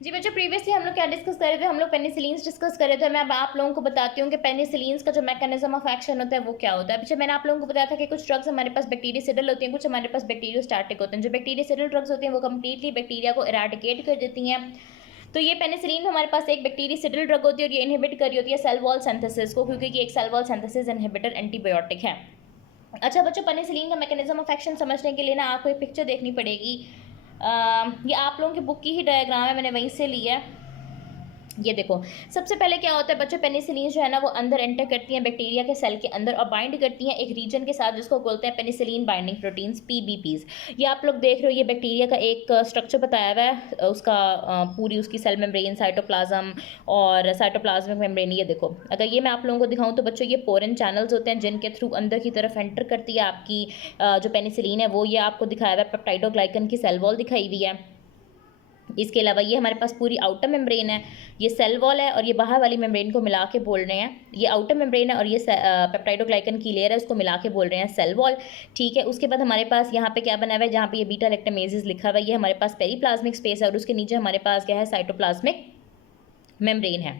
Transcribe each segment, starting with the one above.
जी बच्चों, प्रीवियसली हम लोग क्या डिस्कस कर रहे थे, हम लोग पेनिसिलिन्स डिस्कस कर रहे थे। मैं अब आप लोगों को बताती हूँ कि पेनिसिलिन्स का जो मैकेनिज्म ऑफ एक्शन होता है वो क्या होता है। पीछे मैंने आप लोगों को बताया था कि कुछ ड्रग्स हमारे पास बैक्टीरियासिडल होती हैं, कुछ हमारे पास बैक्टीरियोस्टैटिक होते हैं। जो बैक्टीरियासिडल ड्रग्स होती हैं वो कम्प्लीटली बैक्टीरिया को इराडिकेट कर देती हैं। तो ये पेनिसिलिन हमारे पास एक बैक्टीरियासिडल ड्रग होती है और ये इनहिबिट कर रही होती है सेल वॉल सिंथेसिस को, क्योंकि ये एक cell wall synthesis inhibitor antibiotic है। अच्छा बच्चों, पेनिसिलिन का मैकेनिज्म ऑफ एक्शन समझने के लिए ना आपको एक पिक्चर देखनी पड़ेगी। ये आप लोगों की बुक की ही डायग्राम है, मैंने वहीं से लिया है। ये देखो, सबसे पहले क्या होता है बच्चों, पेनिसिलिन जो है ना वो अंदर एंटर करती हैं बैक्टीरिया के सेल के अंदर और बाइंड करती हैं एक रीजन के साथ जिसको बोलते हैं पेनिसिलिन बाइंडिंग प्रोटीन्स, पीबीपीज। ये आप लोग देख रहे हो, ये बैक्टीरिया का एक स्ट्रक्चर बताया हुआ है उसका, पूरी उसकी सेल मेम्ब्रेन, साइटोप्लाज्म और साइटोप्लाज्मिक मेम्ब्रेन। ये देखो, अगर ये मैं आप लोगों को दिखाऊं तो बच्चों ये पोरन चैनल्स होते हैं जिनके थ्रू अंदर की तरफ एंटर करती है आपकी जो पेनिसिलिन है वो। ये आपको दिखाया हुआ है पेप्टाइडोग्लाइकन की सेल वॉल दिखाई हुई है। इसके अलावा ये हमारे पास पूरी आउटर मेम्ब्रेन है, ये सेल वॉल है और ये बाहर वाली मेम्ब्रेन को मिला के बोल रहे हैं, ये आउटर मेम्ब्रेन है और ये पेप्टाइडोग्लाइकन की लेयर है, उसको मिला के बोल रहे हैं सेल वॉल। ठीक है, उसके बाद हमारे पास यहाँ पे क्या बना हुआ है, जहाँ पे ये बीटा लैक्टमेजेस लिखा हुआ है, ये हमारे पास पेरीप्लाज्मिक स्पेस है और उसके नीचे हमारे पास क्या है, साइटोप्लाज्मिक मेम्ब्रेन है।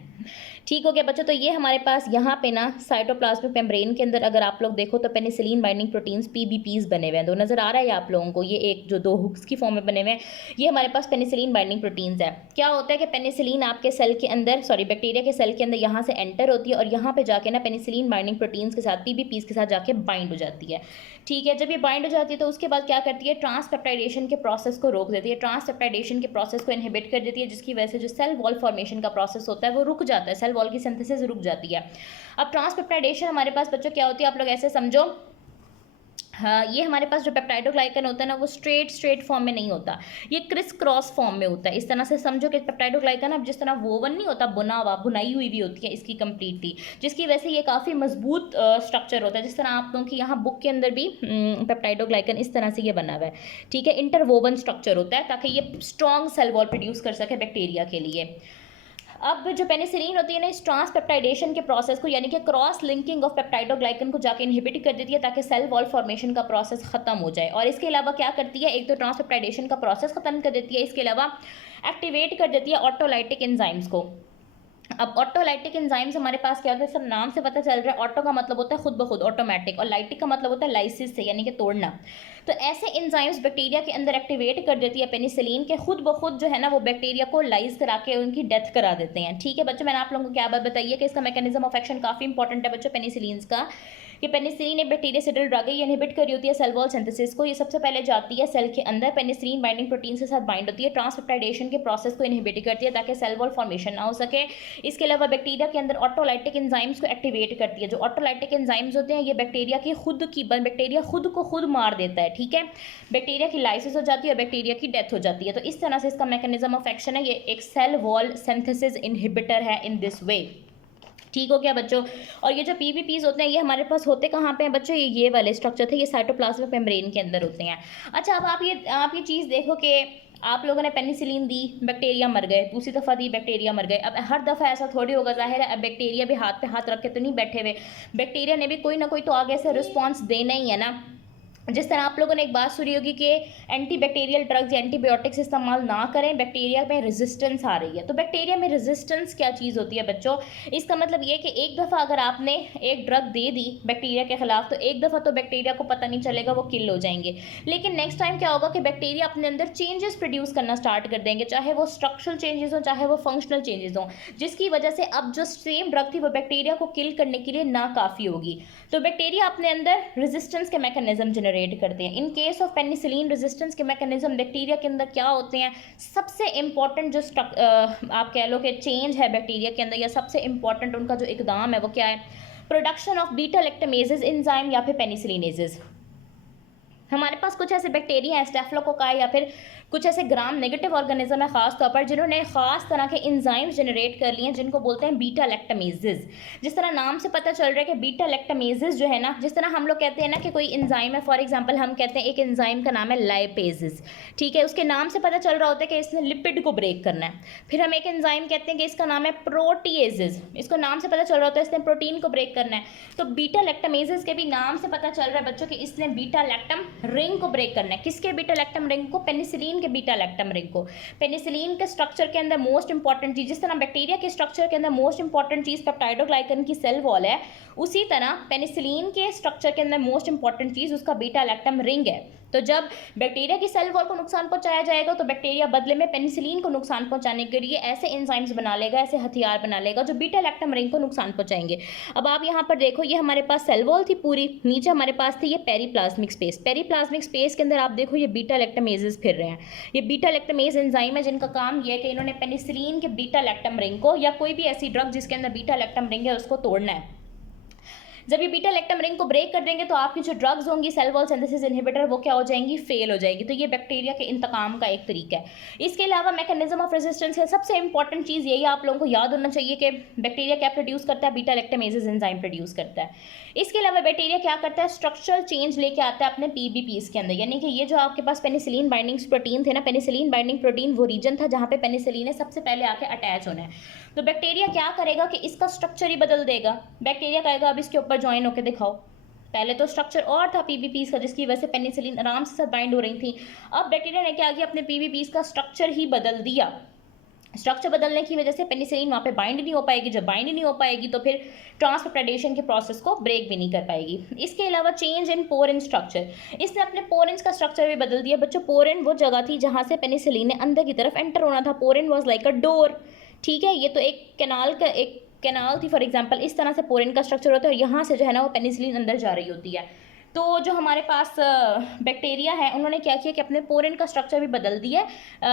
ठीक हो गया बच्चों, तो ये हमारे पास यहाँ पे ना साइटोप्लाज्मिक मेम्ब्रेन के अंदर अगर आप लोग देखो तो पेनिसिलिन बाइंडिंग प्रोटीन्स पीबीपीज बने हुए हैं। दो नजर आ रहा है आप लोगों को, ये एक जो दो हुक्स की फॉर्म में बने हुए हैं, ये हमारे पास पेनिसिलिन बाइंडिंग प्रोटीन्स है। क्या होता है कि पेनिसिलिन आपके सेल के अंदर, सॉरी बैक्टीरिया के सेल के अंदर यहाँ से एंटर होती है और यहाँ पे जाके ना पेनिसिलिन बाइंडिंग प्रोटीन्स के साथ, पीबीपीज के साथ जाके बाइंड हो जाती है। ठीक है, जब ये बाइंड हो जाती है तो उसके बाद क्या करती है, ट्रांसपेप्टाइडेशन के प्रोसेस को रोक देती है, ट्रांसपेप्टाइडेशन के प्रोसेस को इनहिबिट कर देती है, जिसकी वजह से जो सेल वॉल फॉर्मेशन का प्रोसेस होता है वो रुक जाता है, सेल वॉल की सिंथेसिस रुक जाती है। अब ट्रांसपेप्टाइडेशन हमारे पास बच्चों क्या होती है, आप लोग ऐसे समझो, हाँ, ये हमारे पास जो पेप्टाइडोग्लाइकन होता है ना वो स्ट्रेट फॉर्म में नहीं होता, ये क्रिस क्रॉस फॉर्म में होता है। इस तरह से समझो कि पेप्टाइडोग्लाइकन अब जिस तरह वोवन नहीं होता, बुना हुआ, बुनाई हुई भी होती है इसकी कंप्लीटली, जिसकी वजह से ये काफ़ी मजबूत स्ट्रक्चर होता है। जिस तरह आप लोगों की यहाँ बुक के अंदर भी पेप्टाइडोग्लाइकन इस तरह से ये बना हुआ है। ठीक है, इंटरवोवन स्ट्रक्चर होता है ताकि ये स्ट्रॉन्ग सेल वॉल प्रोड्यूस कर सके बैक्टीरिया के लिए। अब जो पेनिसिलिन होती है ना, इस ट्रांसपेप्टाइडेशन के प्रोसेस को, यानी कि क्रॉस लिंकिंग ऑफ पेप्टाइडोग्लाइकन को जाके इनहिबिट कर देती है ताकि सेल वॉल फॉर्मेशन का प्रोसेस खत्म हो जाए। और इसके अलावा क्या करती है, एक तो ट्रांसपेप्टाइडेशन का प्रोसेस खत्म कर देती है, इसके अलावा एक्टिवेट कर देती है ऑटोलाइटिक एंजाइम्स को। अब ऑटोलाइटिक एंजाइम्स हमारे पास क्या होता है, सब नाम से पता चल रहा है, ऑटो का मतलब होता है खुद ब खुद, ऑटोमेटिक, और लाइटिक का मतलब होता है लाइसिस से, यानी कि तोड़ना। तो ऐसे एंजाइम्स बैक्टीरिया के अंदर एक्टिवेट कर देती है पेनिसिलिन के, खुद ब खुद जो है ना वो बैक्टीरिया को लाइज करा के उनकी डेथ करा देते हैं। ठीक है बच्चों, मैंने आप लोगों को क्या बात बताइए कि इसका मैकेनिज्म ऑफ एक्शन काफ़ी इंपॉर्टेंट है बच्चों पेनिसिलिन का। ये पेनिसिलिन एक बैक्टीरियासिडल ड्रग है, ये इनहिबिट कर रही होती है सेल वॉल सिंथेसिस को। ये सबसे पहले जाती है सेल के अंदर, पेनिसिलिन बाइंडिंग प्रोटीन के साथ बाइंड होती है, ट्रांसपेप्टाइडेशन के प्रोसेस को इनहिबिट करती है ताकि सेल वॉल फॉर्मेशन ना हो सके। इसके अलावा बैक्टीरिया के अंदर ऑटोलाइटिक एंजाइम्स को एक्टिवेट करती है। जो ऑटोलाइटिक एंजाइम्स होते हैं ये बैक्टीरिया खुद को खुद मार देता है। ठीक है, बैक्टीरिया की लाइसिस हो जाती है और बैक्टीरिया की डेथ हो जाती है। तो इस तरह से इसका मैकेनिज्म ऑफ एक्शन है, ये एक सेल वॉल सिंथेसिस इनहिबिटर है इन दिस वे। ठीक हो गया बच्चों। और ये जो पीबीपीज होते हैं ये हमारे पास होते कहाँ पे हैं बच्चों, ये वाले स्ट्रक्चर थे, ये साइटोप्लाज्मिक मेम्ब्रेन के अंदर होते हैं। अच्छा, अब आप ये चीज़ देखो कि आप लोगों ने पेनिसिलिन दी, बैक्टीरिया मर गए, दूसरी दफ़ा दी, बैक्टीरिया मर गए। अब हर दफ़ा ऐसा थोड़ी होगा, जाहिर है अब बैक्टीरिया भी हाथ पे हाथ रख के तो नहीं बैठे हुए, बैक्टीरिया ने भी कोई ना कोई तो आगे से रिस्पॉन्स देना ही है ना। जिस तरह आप लोगों ने एक बात सुनी होगी कि एंटी बैक्टीरियल ड्रग्स या एंटीबायोटिक्स इस्तेमाल ना करें, बैक्टीरिया में रेजिस्टेंस आ रही है। तो बैक्टीरिया में रेजिस्टेंस क्या चीज़ होती है बच्चों, इसका मतलब ये कि एक दफ़ा अगर आपने एक ड्रग दे दी बैक्टीरिया के खिलाफ तो एक दफ़ा तो बैक्टीरिया को पता नहीं चलेगा, वो किल हो जाएंगे। लेकिन नेक्स्ट टाइम क्या होगा कि बैक्टीरिया अपने अंदर चेंजेस प्रोड्यूस करना स्टार्ट कर देंगे, चाहे वो स्ट्रक्चरल चेंजेस हों चाहे वो फंक्शनल चेंजेस हों, जिसकी वजह से अब जो सेम ड्रग थी वो बैक्टीरिया को किल करने के लिए नाकाफ़ी होगी। तो बैक्टीरिया अपने अंदर रेजिस्टेंस के मैकेनिज्म जनरेट करते हैं। In case of penicillin resistance के मैकेनिज्म बैक्टीरिया के अंदर क्या होते हैं, सबसे इंपॉर्टेंट जो आप कह लो कि चेंज है बैक्टीरिया के अंदर, या सबसे इंपॉर्टेंट उनका जो इकदाम है वो क्या है, प्रोडक्शन ऑफ बीटा लैक्टमेजेस एंजाइम या फिर पेनिसिलिनेजेस। हमारे पास कुछ ऐसे बैक्टीरिया हैं, स्टेफिलोकोकाई या फिर कुछ ऐसे ग्राम नेगेटिव ऑर्गेनिज्म है खास तौर पर, जिन्होंने खास तरह के एंजाइम्स जनरेट कर लिए हैं जिनको बोलते हैं बीटा लैक्टमेजेस। जिस तरह नाम से पता चल रहा है कि बीटा लैक्टमेजेस जो है ना, जिस तरह हम लोग कहते हैं ना कि कोई एंजाइम है, फॉर एग्जांपल हम कहते हैं एक एंजाइम का नाम है लाइपेजेस। ठीक है, उसके नाम से पता चल रहा होता है कि इसने लिपिड को ब्रेक करना है। फिर हम एक एंजाइम कहते हैं कि इसका नाम है प्रोटीएजेस, इसको नाम से पता चल रहा होता है इसने प्रोटीन को ब्रेक करना है। तो बीटा लैक्टमेजेस के भी नाम से पता चल रहा है बच्चों कि इसने बीटा लैक्टम रिंग को ब्रेक करना है। किसके बीटा लैक्टम रिंग को, पेनिसिलिन पेनिसिलिन के बीटा लैक्टम रिंग को। पेनिसिलिन के स्ट्रक्चर के अंदर मोस्ट इंपॉर्टेंट चीज, जिस तरह बैक्टीरिया के स्ट्रक्चर के अंदर मोस्ट इंपॉर्टेंट चीज पेप्टाइडोग्लाइकन की सेल वॉल है, उसी तरह पेनिसिलिन के स्ट्रक्चर के अंदर मोस्ट इंपॉर्टेंट चीज उसका बीटा लैक्टम रिंग है। तो जब बैक्टीरिया की सेल वॉल को नुकसान पहुंचाया जाएगा तो बैक्टीरिया बदले में पेनिसिलिन को नुकसान पहुंचाने के लिए ऐसे एंजाइम्स बना लेगा, ऐसे हथियार बना लेगा जो बीटा लैक्टम रिंग को नुकसान पहुंचाएंगे। अब आप यहाँ पर देखो, ये हमारे पास सेल वॉल थी पूरी, नीचे हमारे पास थी ये पेरीप्लाज्मिक स्पेस। पेरीप्लाज्मिक स्पेस के अंदर आप देखो ये बीटा लैक्टमेजेस फिर रहे हैं। ये बीटा लैक्टमेज एंजाइम है जिनका काम ये है कि इन्होंने पेनिसिलिन के बीटा लैक्टम रिंग को या कोई भी ऐसी ड्रग जिसके अंदर बीटा लैक्टम रिंग है उसको तोड़ना है। जब ये बीटा लैक्टम रिंग को ब्रेक कर देंगे तो आपकी जो ड्रग्स होंगी सेल वॉल सिंथेसिस इनहिबिटर, वो क्या हो जाएंगी, फेल हो जाएगी। तो ये बैक्टीरिया के इंतकाम का एक तरीका है। इसके अलावा मैकेनिज्म ऑफ रेजिस्टेंस है, सबसे इंपॉर्टेंट चीज़ यही आप लोगों को याद होना चाहिए कि बैक्टीरिया क्या प्रोड्यूस करता है, बीटा लैक्टमेजेस एंजाइम प्रोड्यूस करता है। इसके अलावा बैक्टीरिया क्या करता है, स्ट्रक्चरल चेंज लेके आता है अपने पीबीपीज के अंदर, यानी कि ये जो आपके पास पेनिसिलिन बाइंडिंग प्रोटीन थे ना, पेनिसिलिन बाइंडिंग प्रोटीन वो रीजन था जहाँ पे पेनिसिलिन ने सबसे पहले आके अटैच होना है। तो बैक्टीरिया क्या करेगा कि इसका स्ट्रक्चर ही बदल देगा। बैक्टीरिया कहेगा अब इसके ऊपर ज्वाइन होकर दिखाओ, पहले तो स्ट्रक्चर और था पीबीपीज का जिसकी वजह से पेनिसिलिन आराम से साथ बाइंड हो रही थी। अब बैक्टीरिया ने क्या किया, अपने पीबीपीज का स्ट्रक्चर ही बदल दिया। स्ट्रक्चर बदलने की वजह से पेनिसिलिन वहाँ पे बाइंड नहीं हो पाएगी। जब बाइंड नहीं हो पाएगी तो फिर ट्रांसपेप्टाइडेशन के प्रोसेस को ब्रेक भी नहीं कर पाएगी। इसके अलावा चेंज इन पोरिन स्ट्रक्चर, इसने अपने पोरिन्स का स्ट्रक्चर भी बदल दिया। बच्चों पोरिन वो जगह थी जहाँ से पेनिसिलिन ने अंदर की तरफ एंटर होना था। Porin was like a door, ठीक है। ये तो एक कैनाल थी फॉर एग्जाम्पल, इस तरह से पोरिन का स्ट्रक्चर होता है और यहाँ से जो है ना वो पेनिसिलिन अंदर जा रही होती है। तो जो हमारे पास बैक्टीरिया है उन्होंने क्या किया कि अपने पोरिन का स्ट्रक्चर भी बदल दिया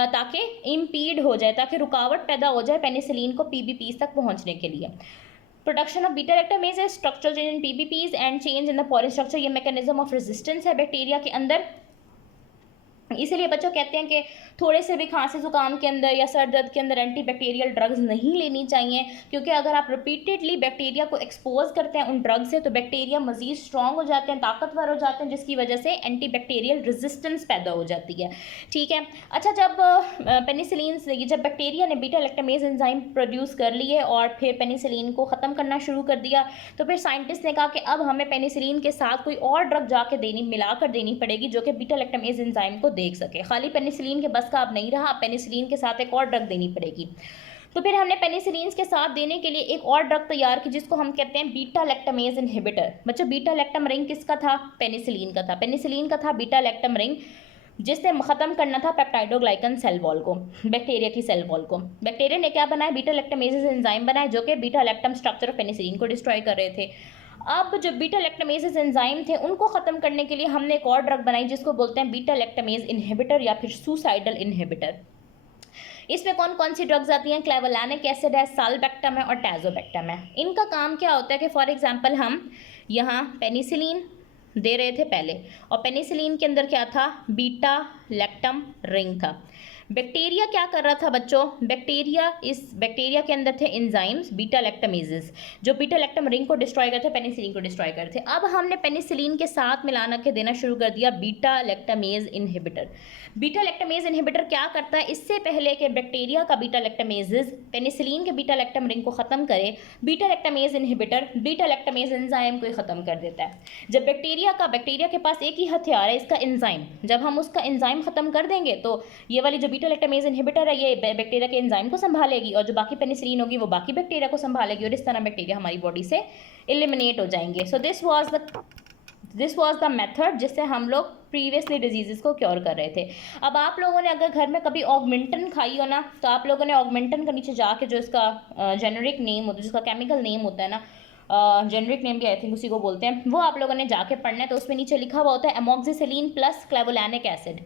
ताकि इम्पीड हो जाए, ताकि रुकावट पैदा हो जाए पेनिसिलिन को पीबीपीज तक पहुंचने के लिए। Production of beta lactamases, structural change in PBPs and change in the porin structure, ये मैकेनिज्म ऑफ रेजिस्टेंस है बैक्टीरिया के अंदर। इसीलिए बच्चों कहते हैं कि थोड़े से भी खांसी जुकाम के अंदर या सर दर्द के अंदर एंटीबैक्टीरियल ड्रग्स नहीं लेनी चाहिए, क्योंकि अगर आप रिपीटेडली बैक्टीरिया को एक्सपोज करते हैं उन ड्रग से तो बैक्टीरिया मजीद स्ट्रॉन्ग हो जाते हैं, ताकतवर हो जाते हैं, जिसकी वजह से एंटीबैक्टीरियल रेजिस्टेंस पैदा हो जाती है, ठीक है। अच्छा, जब पेनिसिलिन से जब बैक्टीरिया ने बीटा लैक्टमेज एंजाइम प्रोड्यूस कर लिए और फिर पेनिसिलिन को ख़त्म करना शुरू कर दिया, तो फिर साइंटिस्ट ने कहा कि अब हमें पेनिसिलिन के साथ कोई और ड्रग जाके मिलाकर देनी पड़ेगी जो कि बीटा लैक्टमेज एंजाइम को देख सके। खाली पेनिसिलिन के बस का अब नहीं रहा, पेनिसिलिन के साथ एक और ड्रग देनी पड़ेगी। तो फिर हमने पेनिसिलिन के साथ देने के लिए एक और ड्रग तैयार की जिसको हम कहते हैं बीटा लैक्टमेज इनहिबिटर। बच्चों बीटा लैक्टम रिंग किसका था, पेनिसिलिन का था। पेनिसिलिन का था बीटा लैक्टम रिंग जिसने ख़त्म करना था पेप्टाइडोग्लाइकन सेल वॉल को, बैक्टीरिया की सेल वॉल को। बैक्टीरिया ने क्या बनाया, बीटा लैक्टमेजेस एंजाइम बनाए जो कि beta lactam structure of penicillin को डिस्ट्रॉय कर रहे थे। अब जो बीटा लैक्टमेजेस एंजाइम थे उनको ख़त्म करने के लिए हमने एक और ड्रग बनाई जिसको बोलते हैं बीटा लैक्टमेज इनहिबिटर या फिर सुसाइडल इनहिबिटर। इसमें कौन कौन सी ड्रग्स आती हैं, क्लेवोलैनिक एसिड है, साल्बेक्टम है और टैजोबेक्टम है। इनका काम क्या होता है कि फॉर एग्जांपल हम यहाँ पेनिसिलिन दे रहे थे पहले और पेनिसिलिन के अंदर क्या था, बीटा लैक्टम रिंग था। बैक्टीरिया क्या कर रहा था बच्चों, बैक्टीरिया के अंदर थे एंजाइम्स बीटा लैक्टमेजेस जो बीटा लैक्टम रिंग को डिस्ट्रॉय करते, पेनिसिलिन को डिस्ट्रॉय करते। अब हमने पेनिसिलिन के साथ मिलाना के देना शुरू कर दिया beta lactamase inhibitor. Beta lactamase inhibitor क्या करता है, इससे पहले कि बैक्टीरिया का बीटा लैक्टमेजेस पेनिसिलिन के बीटा लैक्टम रिंग को ख़त्म करे, beta lactamase inhibitor beta lactamase enzyme को ही ख़त्म कर देता है। जब बैक्टीरिया के पास एक ही हथियार है, इसका एंजाइम, जब हम उसका एंजाइम ख़त्म कर देंगे तो ये वाली जो बीटा लैक्टमेज इनहिबिटर है ये बैक्टीरिया के एंजाइम को संभालेगी और जो बाकी पेनिसिलिन होगी वो बाकी बैक्टीरिया को संभालेगी और इस तरह बैक्टीरिया हमारी बॉडी से एलिमिनेट हो जाएंगे। So this was the method जिससे हम लोग प्रीवियसली डिजीज़ को क्योर कर रहे थे। अब आप लोगों ने अगर घर में कभी ऑगमेंटन खाई हो ना, तो आप लोगों ने ऑगमेंटन के नीचे जाके जो इसका जेनरिक नेम होता है, जिसका केमिकल नेम होता है ना, जेनरिक नेम भी आई थिंक उसी को बोलते हैं, वो आप लोगों ने जाके पढ़ना है। तो उसमें नीचे लिखा हुआ होता है amoxicillin plus clavulanic acid.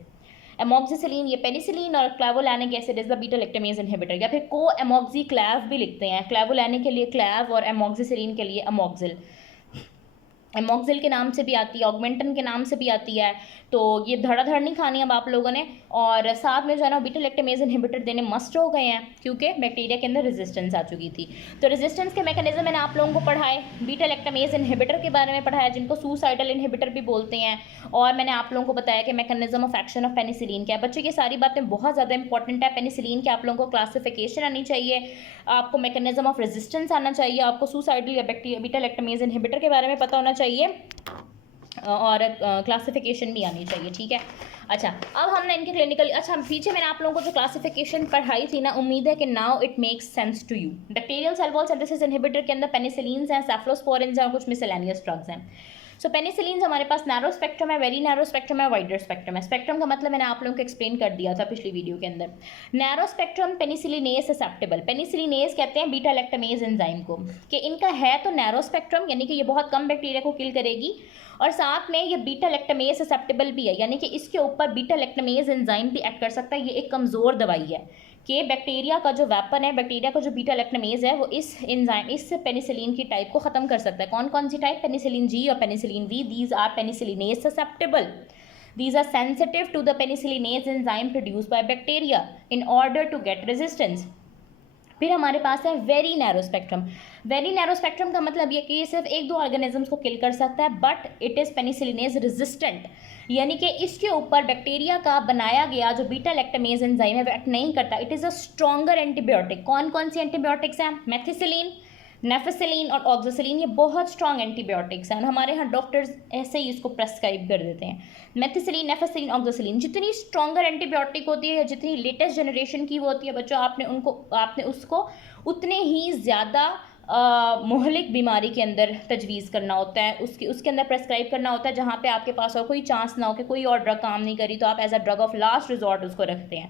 Amoxicillin ये पेनिसिलिन और clavulanic acid is the beta lactamase inhibitor, या फिर को एमोक्सी क्लैव भी लिखते हैं। क्लेवोलैनिक के लिए क्लैव और एमोक्सिसिलिन के लिए अमोक्सिल। एमोक्सिल के नाम से भी आती है, ऑगमेंटन के नाम से भी आती है। तो ये धड़ाधड़ नहीं खानी अब आप लोगों ने, और साथ में जो है ना बीटा लैक्टमेज इनहिबिटर देने मस्ट हो गए हैं क्योंकि बैक्टीरिया के अंदर रेजिस्टेंस आ चुकी थी। तो रेजिस्टेंस के मैकेनिज्म मैंने आप लोगों को पढ़ाए, बीटा लैक्टमेज इनहिबिटर के बारे में पढ़ाया जिनको सुसाइडल इनहिबिटर भी बोलते हैं, और मैंने आप लोगों को बताया कि mechanism of action of penicillin क्या है। बच्चों ये सारी बातें बहुत ज़्यादा इंपॉर्टेंट है। पेनिसिलिन की आप लोगों को क्लासिफिकेशन आनी चाहिए, आपको मैकेनिज्म ऑफ रेजिस्टेंस आना चाहिए, आपको सुसाइडल या बीटा लैक्टमेज इनहिबिटर के बारे में पता होना चाहिए, और क्लासिफिकेशन भी आनी चाहिए, ठीक है। अच्छा, अब हमने इनके क्लिनिकल, अच्छा पीछे मैंने आप लोगों को जो क्लासिफिकेशन पढ़ाई थी ना, उम्मीद है कि now it makes sense to you. Bacterial cell wall synthesis inhibitor के अंदर पेनिसिलिन्स हैं, सेफलोस्पोरिन्स हैं और कुछ मिसलेनियस ड्रग्स हैं। सो पेनिसिलिन्स हमारे पास नैरो स्पेक्ट्रम है, वेरी नैरो स्पेक्ट्रम है, वाइडर स्पेक्ट्रम है। स्पेक्ट्रम का मतलब मैंने आप लोगों को एक्सप्लेन कर दिया था पिछली वीडियो के अंदर। नैरो स्पेक्ट्रम पेनिसिलिनेस ससेप्टेबल, पेनिसिलिनेस कहते हैं बीटा लैक्टामेज एंजाइम को, कि इनका है तो नैरो स्पेक्ट्रम, यानी कि ये बहुत कम बैक्टीरिया को किल करेगी, और साथ में ये बीटा लैक्टामेज ससेप्टेबल भी है, यानी कि इसके ऊपर बीटा लैक्टामेज एंजाइम भी एक्ट कर सकता है। ये एक कमज़ोर दवाई है कि बैक्टीरिया का जो वेपन है, बैक्टीरिया का जो बीटा लैक्टामेज है, वो इस एंजाइम, इस पेनिसिलिन की टाइप को ख़त्म कर सकता है। कौन कौन सी टाइप? पेनिसिलिन जी और penicillin V, these are penicillinase susceptible, these are sensitive to the penicillinase enzyme produced by bacteria in order to get resistance। फिर हमारे पास है very narrow spectrum. Very narrow spectrum का मतलब ये कि ये सिर्फ एक दो ऑर्गेनिजम्स को किल कर सकता है, but it is penicillinase resistant, यानी कि इसके ऊपर बैक्टीरिया का बनाया गया जो बीटा लैक्टामेज एंजाइम है वो एक्ट नहीं करता। It is a stronger antibiotic. कौन कौन सी एंटीबायोटिक्स हैं? मेथिसिलिन, नेफेसिलिन और ऑक्सीसिलिन, ये बहुत स्ट्रॉन्ग एंटीबायोटिक्स हैं और हमारे यहाँ डॉक्टर्स ऐसे ही इसको प्रेस्क्राइब कर देते हैं। मेथिसिलिन, नेफेसिलिन, ऑक्सीसिलिन जितनी स्ट्रॉन्गर एंटीबायोटिक होती है, जितनी लेटेस्ट जनरेशन की वो होती है बच्चों, आपने उसको उतने ही ज़्यादा मोहलिक बीमारी के अंदर तजवीज़ करना होता है, उसके अंदर प्रेस्क्राइब करना होता है, जहाँ पे आपके पास और कोई चांस ना हो कि कोई और ड्रग काम नहीं करी, तो आप as a drug of last resort उसको रखते हैं।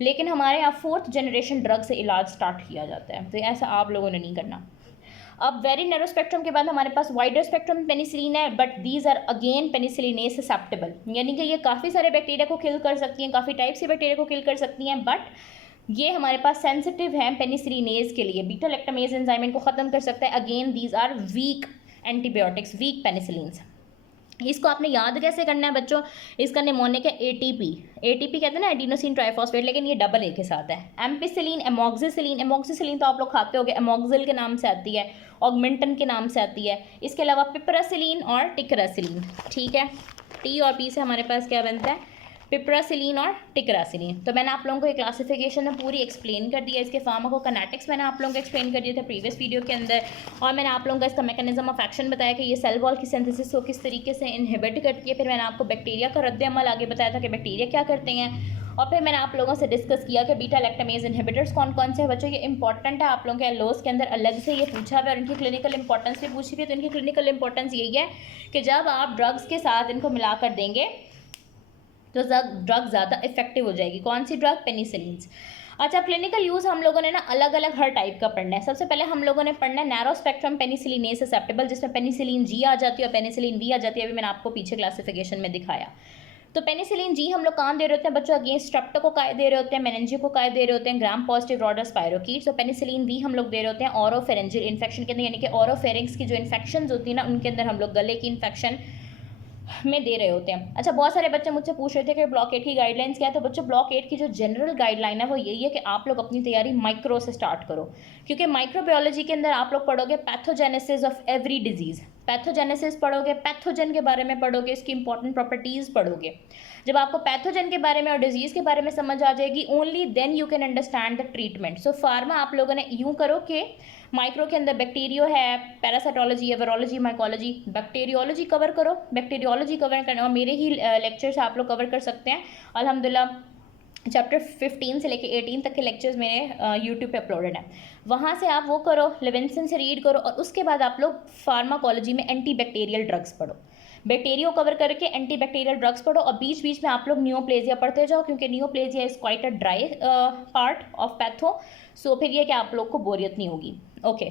लेकिन हमारे यहाँ 4th जनरेशन ड्रग से इलाज स्टार्ट किया जाता है, तो ऐसा आप लोगों ने नहीं करना। अब वेरी नैरो स्पेक्ट्रम के बाद हमारे पास वाइडर स्पेक्ट्रम पेनिसिलिन है, but these are again penicillinase susceptible, यानी कि ये काफ़ी सारे बैक्टीरिया को किल कर सकती हैं, काफ़ी टाइप से बैक्टीरिया को किल कर सकती हैं, बट ये हमारे पास सेंसिटिव है पेनिसिलिनेज के लिए। बीटा लैक्टामेज एंजाइम इनको ख़त्म कर सकता है। Again these are weak antibiotics, weak penicillins. इसको आपने याद कैसे करना है बच्चों? इसका निमोनिक है एटीपी। एटीपी कहते हैं ना एडिनोसिन ट्राइफॉस्फेट, लेकिन ये डबल ए के साथ है। एम्पिसिलिन, एमोक्सिसिलिन, एमोक्सिसिलिन तो आप लोग खाते होगे, एमोक्सिल के नाम से आती है, ऑगमेंटन के नाम से आती है। इसके अलावा पिपरासिलिन और टिकरासिलिन, ठीक है। टी और पी से हमारे पास क्या बनता है? पिपरासिलिन और टिकरासिलिन। तो मैंने आप लोगों को ये क्लासिफिकेशन में पूरी एक्सप्लेन कर दिया। इसके फार्माकोकाइनेटिक्स मैंने आप लोगों को एक्सप्लेन कर दिए थे प्रीवियस वीडियो के अंदर, और मैंने आप लोगों को इसका मैकेनिज्म ऑफ एक्शन बताया कि ये सेल वॉल की सिंथेसिस को किस तरीके से इनहिबिट करती है। फिर मैंने आपको बैक्टीरिया का रद्द-ए-अमल आगे बताया था कि बैक्टीरिया क्या करते हैं, और फिर मैंने आप लोगों से डिस्कस किया कि बीटा लैक्टामेज इनहिबिटर्स कौन कौन से हैं। बच्चों ये इंपॉर्टेंट है, आप लोगों के एलओएस के अंदर अलग से ये पूछा हुआ है और इनकी क्लिनिकल इंपॉर्टेंस भी पूछी हुई है। तो इनकी क्लिनिकल इंपॉर्टेंस यही है कि जब आप ड्रग्स के साथ इनको मिला कर देंगे तो ड्रग ज़्यादा इफेक्टिव हो जाएगी। कौन सी ड्रग? पेनिसिलिन्स। अच्छा, क्लिनिकल यूज़ हम लोगों ने ना अलग अलग हर टाइप का पढ़ना है। सबसे पहले हम लोगों ने पढ़ना है नैरो स्पेक्ट्रम पेनिसिलिनेज ससेप्टेबल, जिसमें पेनिसिलिन जी आ जाती है और पेनिसिलिन वी आ जाती है। अभी मैंने आपको पीछे क्लासिफिकेशन में दिखाया। तो पेनिसिलिन जी हम लोग कहाँ दे रहे होते हैं बच्चों? अगेंस्ट स्ट्रेप्टोकोकाई दे रहे होते हैं, मेनिंजियोकोकाई दे रहे होते हैं, ग्राम पॉजिटिव रॉडर स्पायरोकीट्स। तो पेनिसिलिन वी हम लोग दे रहे होते हैं ओरोफेरेंजियल इन्फेक्शन के अंदर, यानी कि ओरोफेरिंग्स की जो इन्फेक्शन होती है ना, उनके अंदर हम लोग गले की इन्फेक्शन में दे रहे होते हैं। अच्छा, बहुत सारे बच्चे मुझसे पूछ रहे थे कि ब्लॉक 8 की गाइडलाइंस क्या है। तो बच्चों, ब्लॉक 8 की जो जनरल गाइडलाइन है वो यही है कि आप लोग अपनी तैयारी माइक्रो से स्टार्ट करो, क्योंकि माइक्रोबायोलॉजी के अंदर आप लोग पढ़ोगे pathogenesis of every disease. Pathogenesis पढ़ोगे, पैथोजन के बारे में पढ़ोगे, इसकी इंपॉर्टेंट प्रॉपर्टीज़ पढ़ोगे। जब आपको पैथोजन के बारे में और डिजीज़ के बारे में समझ आ जाएगी, only then you can understand the treatment. So pharma आप लोगों ने यूँ करो कि माइक्रो के अंदर बैक्टीरियो है, पैरासाइटोलॉजी है, वायरोलॉजी, माइकोलॉजी, बैक्टीरियोलॉजी कवर करो, बैक्टीरियोलॉजी कवर करना, और मेरे ही लेक्चर्स आप लोग कवर कर सकते हैं। अल्हम्दुलिल्लाह चैप्टर 15 से लेके 18 तक के लेक्चर्स मेरे यूट्यूब पे अपलोडेड हैं, वहाँ से आप वो करो, लेविंसन से रीड करो, और उसके बाद आप लोग फार्माकोलॉजी में एंटी बैक्टीरियल ड्रग्स पढ़ो। बैक्टीरियो कवर करके एंटी बैक्टीरियल ड्रग्स पढ़ो, और बीच बीच में आप लोग नियोप्लेजिया पढ़ते जाओ, क्योंकि neoplasia is quite a dry part of patho. So फिर ये कि आप लोग को बोरियत नहीं होगी। Okay,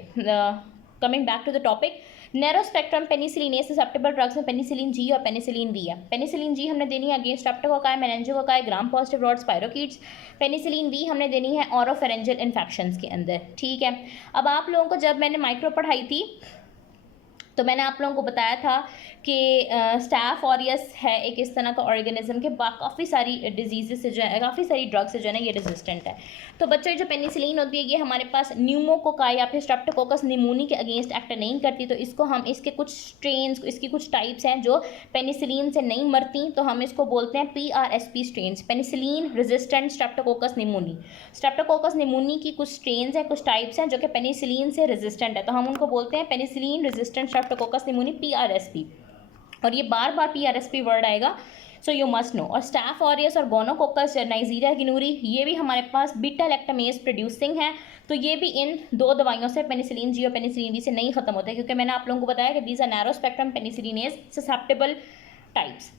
coming back to the topic, narrow spectrum penicillinase susceptible drugs में पेनिसिलिन जी और पेनिसिलिन वी है। पेनिसिलिन जी हमने देनी है अगेंस्ट स्ट्रेप्टोकोकाई, मेनिंजियोकोकाई, gram positive rod spirochetes. Penicillin V हमने देनी है ओरोफेरेंजियल इन्फेक्शंस के अंदर, ठीक है। अब आप लोगों को जब मैंने माइक्रो पढ़ाई थी तो मैंने आप लोगों को बताया था कि स्टाफ ऑरियस है एक इस तरह का ऑर्गेनिज्म के काफ़ी सारी डिजीज़ से जो है, काफ़ी सारी ड्रग से जो है ना ये रेजिस्टेंट है। तो बच्चों, जो पेनिसिलिन होती है ये हमारे पास न्यूमोकोकाई या फिर स्ट्रेप्टोकोकस निमोनी के अगेंस्ट एक्ट नहीं करती। तो इसको हम, इसके कुछ स्ट्रेन्स, इसकी कुछ टाइप्स हैं जो पेनिसिलिन से नहीं मरती, तो हम इसको बोलते हैं PRSP strains, penicillin resistant Streptococcus pneumoniae. Streptococcus pneumoniae की कुछ स्ट्रेन्स हैं, कुछ टाइप्स हैं जो कि पेनिसिलिन से रेजिस्टेंट है, तो हम उनको बोलते हैं penicillin resistant Streptococcus pneumoniae, PRSP। और ये बार बार PRSP वर्ड आएगा, सो यू मस्ट नो। और स्टैफ ऑरियस और गोनोकोकस नाइजीरिया गिनूरी, ये भी हमारे पास बीटा लैक्टामेज प्रोड्यूसिंग है, तो ये भी इन 2 दवाइयों से पेनिसिलिन जी और पेनिसिलिन वी से नहीं खत्म होता है, क्योंकि मैंने आप लोगों को बताया कि these are narrow spectrum penicillinase susceptible types.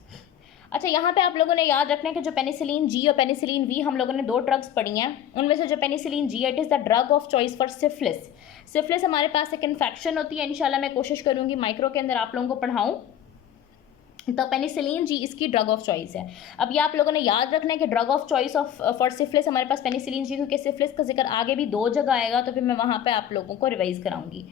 अच्छा, यहाँ पे आप लोगों ने याद रखना है कि जो पेनिसिलिन जी और पेनिसिलिन वी हम लोगों ने 2 ड्रग्स पढ़ी हैं, उनमें से जो penicillin G it is the drug of choice for syphilis. Syphilis हमारे पास एक इन्फेक्शन होती है, इंशाल्लाह मैं कोशिश करूँगी माइक्रो के अंदर आप लोगों को पढ़ाऊँ, तो पेनिसिलिन जी इसकी ड्रग ऑफ चॉइस है। अब ये आप लोगों ने याद रखना है कि drug of choice of for syphilis हमारे पास पेनिसिलिन जी, क्योंकि सिफिलिस का जिक्र आगे भी 2 जगह आएगा, तो फिर मैं वहाँ पे आप लोगों को रिवाइज कराऊंगी।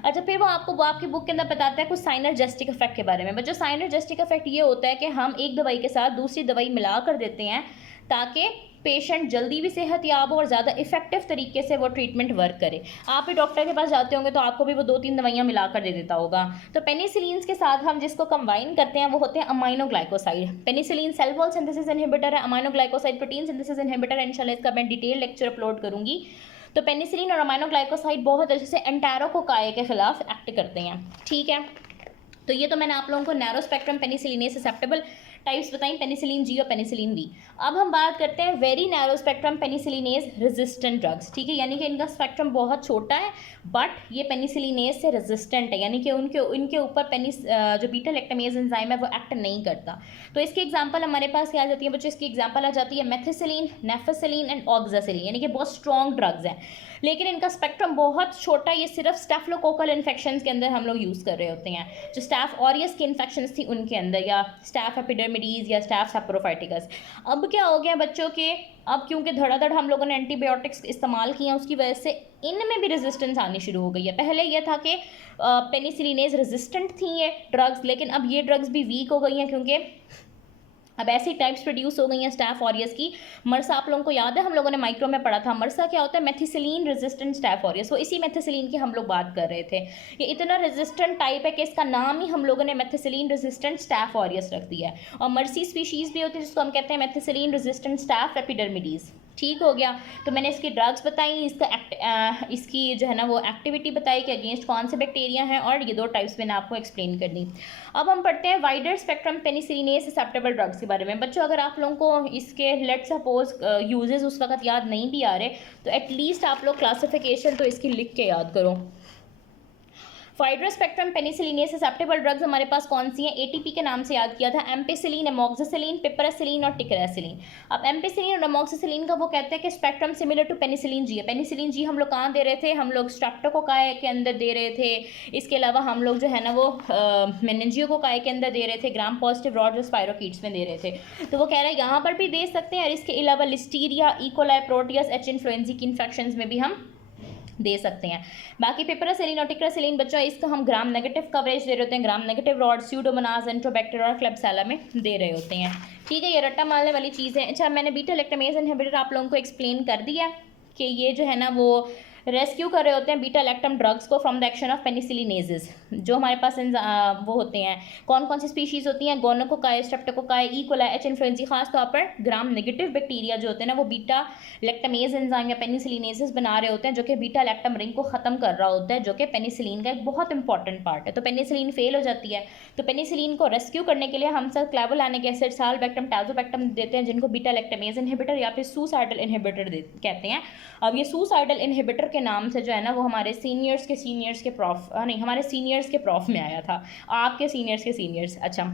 अच्छा, फिर वो आपकी बुक के अंदर बताता है कुछ साइनर्जिस्टिक इफेक्ट के बारे में। बच्चों, साइनर्जिस्टिक इफेक्ट ये होता है कि हम एक दवाई के साथ दूसरी दवाई मिला कर देते हैं ताकि पेशेंट जल्दी भी सेहत याब हो और ज़्यादा इफेक्टिव तरीके से वो ट्रीटमेंट वर्क करे। आप भी डॉक्टर के पास जाते होंगे तो आपको भी वो 2-3 दवाइयाँ मिला कर दे देता होगा। तो पेनिसिलिन के साथ हम जिसको कंबाइन करते हैं वो होते हैं aminoglycoside. Penicillin cell wall synthesis inhibitor है, अमाइनोग्लाइकोसाइड प्रोटीन सिंथेसिस इनहिबिटर है। इंशाल्लाह इसका मैं डिटेल लेक्चर अपलोड करूँगी। तो पेनिसिलिन और अमाइनोग्लाइकोसाइड बहुत अच्छे से एंटेरोकोकाई के खिलाफ एक्ट करते हैं, ठीक है। तो ये तो मैंने आप लोगों को narrow spectrum penicillinase susceptible types बताई, पेनिसिलिन जी और पेनिसिलिन वी। अब हम बात करते हैं very narrow spectrum penicillinase resistant drugs, ठीक है, यानी कि इनका स्पेक्ट्रम बहुत छोटा है बट ये पेनिसिलिनेज से रेजिस्टेंट है, यानी कि इनके ऊपर जो बीटा लैक्टामेज एंजाइम है वो एक्ट नहीं करता। तो इसकी एग्जांपल हमारे पास क्या आ जाती है बच्चों, इसकी एग्जांपल आ जाती है मेथिसिलिन, नेफेसिलिन एंड ऑक्सासिलिन, यानी कि बहुत स्ट्रॉन्ग ड्रग्स हैं, लेकिन इनका स्पेक्ट्रम बहुत छोटा है। ये सिर्फ स्टेफिलोकोकल इन्फेक्शंस के अंदर हम लोग यूज़ कर रहे होते हैं, जो स्टैफ ऑरियस की इन्फेक्शंस थी उनके अंदर, या स्टैफ एपिडर्मिडीज या स्टैफ सेप्रोफाइटिकस। अब क्या हो गया बच्चों के, अब क्योंकि धड़ाधड़ हम लोगों ने एंटीबायोटिक्स इस्तेमाल किए हैं, उसकी वजह से इनमें भी रेजिस्टेंस आनी शुरू हो गई है। पहले यह था कि पेनिसिलिनेज रेजिस्टेंट थी ये ड्रग्स, लेकिन अब ये ड्रग्स भी वीक हो गई हैं क्योंकि अब ऐसी टाइप्स प्रोड्यूस हो गई हैं स्टैफ ऑरियस की। मरसा आप लोगों को याद है, हम लोगों ने माइक्रो में पढ़ा था, मरसा क्या होता है, मेथिसिलिन रेजिस्टेंट स्टैफ ऑरियस, वो इसी मेथिसिलिन की हम लोग बात कर रहे थे। ये इतना रेजिस्टेंट टाइप है कि इसका नाम ही हम लोगों ने मेथिसिलिन रेजिस्टेंट स्टैफ ऑरियस रख दिया है। और मर्सी स्पीशीज़ भी होती है जिसको हम कहते हैं मेथिसिलिन रेजिस्टेंट स्टैफ एपिडर्मिडीज, ठीक हो गया। तो मैंने इसकी ड्रग्स बताई, इसकी जो है ना वो एक्टिविटी बताई कि अगेंस्ट कौन से बैक्टीरिया हैं, और ये 2 टाइप्स मैंने आपको एक्सप्लेन कर दी। अब हम पढ़ते हैं wider spectrum penicillinase susceptible drugs के बारे में। बच्चों, अगर आप लोगों को इसके लेट सपोज यूजेस उस वक्त याद नहीं भी आ रहे तो एटलीस्ट आप लोग क्लासिफिकेशन तो इसकी लिख के याद करो। Wider spectrum penicillinase susceptible drugs हमारे पास कौन सी हैं, ATP के नाम से याद किया था, एम्पिसिलिन, एमोक्सिसिलिन, पिपरासिलिन और टिकरासिलिन। अब एम्पिसिलिन और एमोक्सिसिलिन का वो कहते हैं कि spectrum similar to penicillin G है। पेनिसिलिन जी हम लोग कहाँ दे रहे थे, हम लोग स्ट्रेप्टोकोकाई के अंदर दे रहे थे, इसके अलावा हम लोग जो है ना वो मेनिंजियोकोकाई के अंदर दे रहे थे, ग्राम पॉजिटिव रॉड जो स्पायरोकीट्स में दे रहे थे। तो वो कह रहे हैं यहाँ पर भी दे सकते हैं, और इसके अलावा Listeria, E coli, Proteus, H influenza की इन्फेक्शंस में भी हम दे सकते हैं। बाकी पिपरासिलिन और टिकरासिलिन बच्चों इसका हम ग्राम नेगेटिव कवरेज दे रहे होते हैं, ग्राम नेगेटिव रॉड, स्यूडोमोनास, एंट्रोबैक्टीरिया और क्लेब्सिला में दे रहे होते हैं, ठीक है। ये रट्टा मारने वाली चीज़ है। अच्छा, मैंने बीटा लैक्टामेज इनहिबिटर आप लोगों को एक्सप्लेन कर दिया कि ये जो है ना वो रेस्क्यू कर रहे होते हैं बीटा लैक्टम ड्रग्स को फ्रॉम द एक्शन ऑफ पेनिसिलिनेजेस। जो हमारे पास वो होते हैं, कौन कौन सी स्पीशीज़ होती हैं, gonococci, streptococci, E coli, H influenza, खास तौर पर ग्राम नेगेटिव बैक्टीरिया जो होते हैं ना वो बीटा लैक्टमेज एंजाइम या पेनिसिलिनेजेस बना रहे होते हैं, जो कि बीटा लैक्टम रिंग को ख़त्म कर रहा होता है, जो कि पेनिसिलिन का एक बहुत इंपॉर्टेंट पार्ट है। तो पेनिसिलिन फेल हो जाती है, तो पेनिसिलिन को रेस्क्यू करने के लिए हम सब क्लेवोलैनिक एसिड, साल्बैक्टम, टाजोबैक्टम देते हैं, जिनको बीटा लैक्टमेज इनहिबिटर या फिर सुसाइडल इनहिबिटर कहते हैं। अब ये सुसाइडल इनहिबिटर के नाम से जो है ना वो हमारे सीनियर्स के प्रॉफ नहीं, हमारे सीनियर्स के प्रॉफ में आया था, आपके सीनियर्स के सीनियर्स। अच्छा,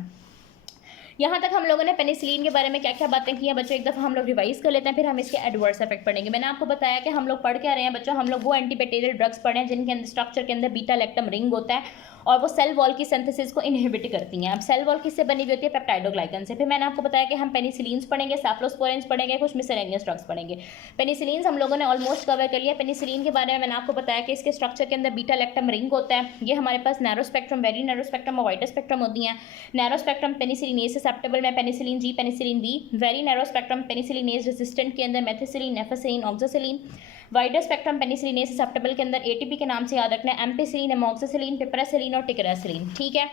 यहाँ तक हम लोगों ने पेनिसिलिन के बारे में क्या क्या बातें की हैं बच्चों, एक दफ़ा हम लोग रिवाइज कर लेते हैं, फिर हम इसके एडवर्स इफेक्ट पढ़ेंगे। मैंने आपको बताया कि हम लोग पढ़ क्या रहे हैं बच्चों, हम लोग वो एंटीबैक्टीरियल ड्रग्स पढ़े हैं जिनके अंदर स्ट्रक्चर के अंदर बीटा लैक्टम रिंग होता है और वो सेल वॉल की सिंथेसिस को इनहिबिट करती हैं। अब सेल वॉल किससे बनी हुई होती है, पेप्टाइडोग्लाइकन से। फिर मैंने आपको बताया कि हम पेनिसिलिन्स पढ़ेंगे, सैफ्लोस्पोरिन्स पढ़ेंगे, कुछ मिसलेनियस ड्रग्स पढ़ेंगे। पेनिसिलिन्स हम लोगों ने ऑलमोस्ट कवर कर लिया। पेनिसिलिन के बारे में मैंने आपको बताया कि इसके स्ट्रक्चर के अंदर बीटा लैक्टम रिंग होता है। ये हमारे पास narrow spectrum, very narrow spectrum और वाइडर स्पेक्ट्रम होती हैं। नैरो स्पेक्ट्रम पेनिसिलिनेज ससेप्टेबल में penicillin G, penicillin V. Very narrow spectrum penicillinase resistant के अंदर methicillin, nafcillin, oxacillin. Wider spectrum penicillinase susceptible के अंदर ATP के नाम से याद रखना है, एम्पिसिलिन, एमोक्सिसिलिन, पिपरासिलिन और टिकरासिलिन, ठीक है।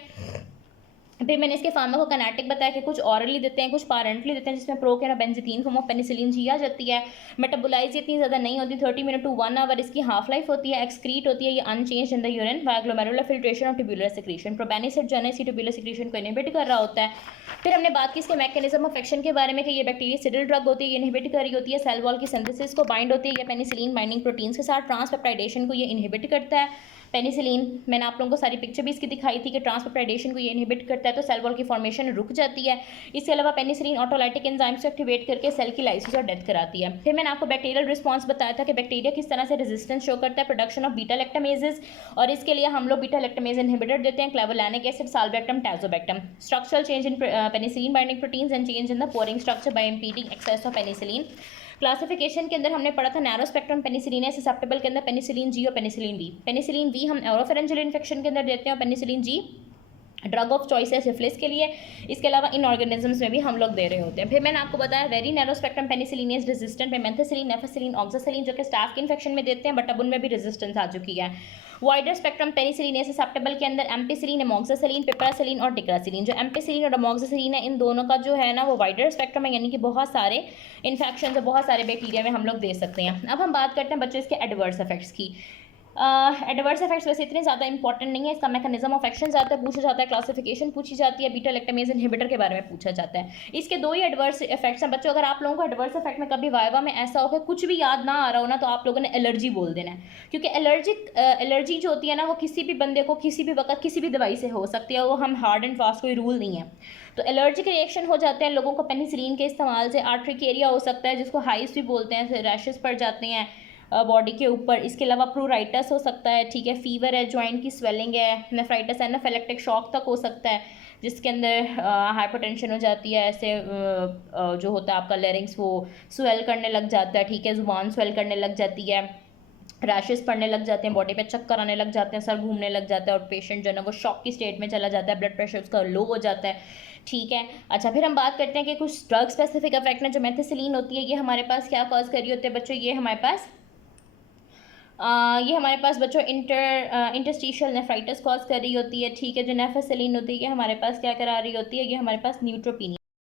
फिर मैंने इसके फार्माकोकाइनेटिक बताया कि कुछ ऑरली देते हैं, कुछ पारेंटली देते हैं, जिसमें procaine benzathine form of penicillin G आ जाती है। मेटाबोलाइज इतनी ज़्यादा नहीं होती, 30 मिनट टू 1 आवर इसकी हाफ लाइफ होती है। एक्सक्रीट होती है ये unchanged in the urine by glomerular filtration और ट्यूबुलर सिक्रीशन। प्रोबेनिसिड जो है इसी ट्यूबुलर सिक्रीशन को इनहिबिट कर रहा होता है। फिर हमने बात की इसके मैकेनिज्म ऑफ एक्शन के बारे में कि ये बैक्टीरियासिडल ड्रग होती है, ये इनहिबिट कर रही होती है सेल वॉल की सिंथेसिस को, बाइंड होती है ये पेनिसिलिन बाइंडिंग प्रोटीन्स के साथ, ट्रांसपेप्टाइडेशन को ये इनहिबिट करता है। पेनिसिलिन मैंने आप लोगों को सारी पिक्चर भी इसकी दिखाई थी कि ट्रांसपेप्टाइडेशन को ये इनहिबिट करता है तो सेल वॉल की फॉर्मेशन रुक जाती है। इसके अलावा पेनिसिलिन ऑटोलाइटिक एंजाइम्स को एक्टिवेट करके सेल की लाइसिस और डेथ कराती है। फिर मैंने आपको बैक्टीरियल रिस्पांस बताया था कि बैक्टीरिया किस तरह से रेजिस्टेंस शो करता है, प्रोडक्शन ऑफ बीटा लैक्टामेजेस, और इसके लिए हम लोग बीटा लैक्टामेज इनहिबिटर देते हैं, clavulanic acid, sulbactam, tazobactam. Structural change in penicillin binding proteins and change in the porin structure by impeding access of penicillin. Classification के अंदर हमने पढ़ा था नैरो स्पेक्ट्रम पेनिसिलिन है, ससेप्टेबल के अंदर पेनिसिलिन जी और पेनिसिलिन वी। पेनिसिलिन वी हम ओरोफेरेंजियल इन्फेक्शन के अंदर देते हैं और penicillin G drug of choice है सिफिलिस के लिए। इसके अलावा इन ऑर्गेनिजम्स में भी हम लोग दे रहे होते हैं। फिर मैंने आपको बताया very narrow spectrum penicillin is resistant में मेंथेसिलिन, नेफेसिलिन, ऑक्सासिलिन जो कि स्टाफ के इन्फेक्शन में देते हैं, बट अब उनमें भी रेजिस्टेंस आ चुकी है। वाइडर स्पेक्ट्रम पेनिसिलिन है ससेप्टेबल के अंदर एम्पिसिलिन, एमोक्सासिलिन, पिपरासिलिन और टिक्रासिलिन। जो एम्पिसिलिन और एमोक्सासिलिन है इन दोनों का जो है ना वो वाइडर स्पेक्ट्रम है, यानी कि बहुत सारे इन्फेक्शन बहुत सारे बैक्टीरिया में हम लोग दे सकते हैं। अब हम बात करते हैं बच्चों इसके एडवर्स इफेक्ट्स की। एडवर्स इफेक्ट्स वैसे इतने ज़्यादा इंपॉर्टेंट नहीं है, इसका मैकेनिज्म ऑफ एक्शन ज़्यादा पूछा जाता है, क्लासिफिकेशन पूछी जाती है, बीटा लैक्टामेज इनहिबिटर के बारे में पूछा जाता है। इसके दो ही एडवर्स इफेक्ट्स हैं बच्चों। अगर आप लोगों को एडवर्स इफेक्ट में कभी वाइवा में ऐसा हो कि कुछ भी याद ना आ रहा हो ना, तो आप लोगों ने एलर्जी बोल देना है, क्योंकि एलर्जी जो होती है ना वो किसी भी बंदे को किसी भी वक्त किसी भी दवाई से हो सकती है, वो हम हार्ड एंड फास्ट कोई रूल नहीं है। तो एलर्जिक रिएक्शन हो जाते हैं लोगों को पेनिसिलिन के इस्तेमाल से। आर्ट्रिकेरिया हो सकता है जिसको हाइस भी बोलते हैं, रैशेस पड़ जाते हैं बॉडी के ऊपर। इसके अलावा प्रूराइटस हो सकता है, ठीक है, फीवर है, जॉइंट की स्वेलिंग है, नेफ्राइटिस एनाफिलेक्टिक शॉक तक हो सकता है, जिसके अंदर हाइपरटेंशन हो जाती है। ऐसे जो होता है आपका लेरिंग्स वो स्वेल करने लग जाता है, ठीक है, जुबान स्वेल करने लग जाती है, रैशेस पड़ने लग जाते हैं, बॉडी पे चक्कर आने लग जाते हैं, सर घूमने लग जाता है और पेशेंट जो है ना वो शॉक की स्टेट में चला जाता है, ब्लड प्रेशर उसका लो हो जाता है, ठीक है। अच्छा, फिर हम बात करते हैं कि कुछ ड्रग स्पेसिफिक इफेक्ट में जो मेथिसिलिन होती है ये हमारे पास क्या कॉज कर रही होती है बच्चों, ये हमारे पास बच्चों इंटरस्टिशियल नेफ्राइटिस कॉज कर रही होती है, ठीक है। जो नेफेसिलिन होती है ये हमारे पास क्या करा रही होती है, ये हमारे पास न्यूट्रोपीनिया